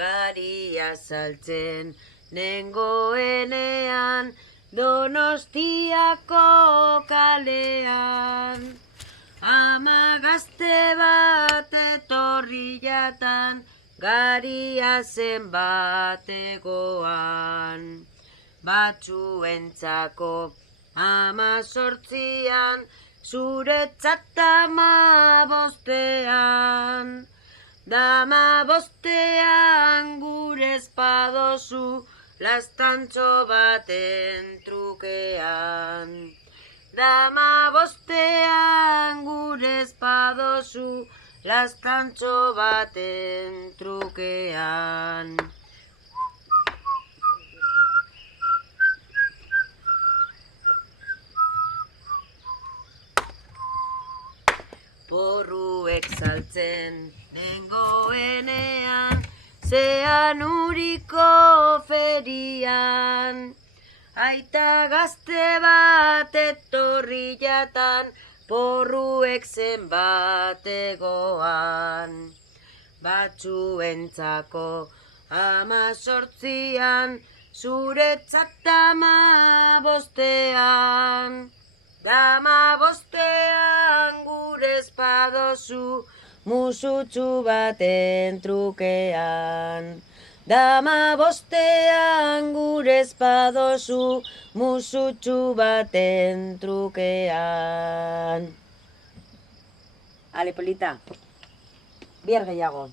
garia saltzen nengoenean, Donostiako kalean. Ama gazte bat etorri jatan, garia zen bategoan. Batzuentzako 18an, zuretzat 15an. Dama bostean gure espadozu, lastantxo baten trukean. Dama bostean gure espadozu, lastantxo baten trukean. Porruek saltzen nengoenean, zean uriko ferian. Aita gazte bat etorri jatan, porruek zenbat egoan. Batzuentzako 18an, zuretzat 15an. Dama bostean gure espadozu, musutsu baten trukean. Dama bostean gure espadozu, musutsu baten trukean. Ale, Polita, bihar gehiago.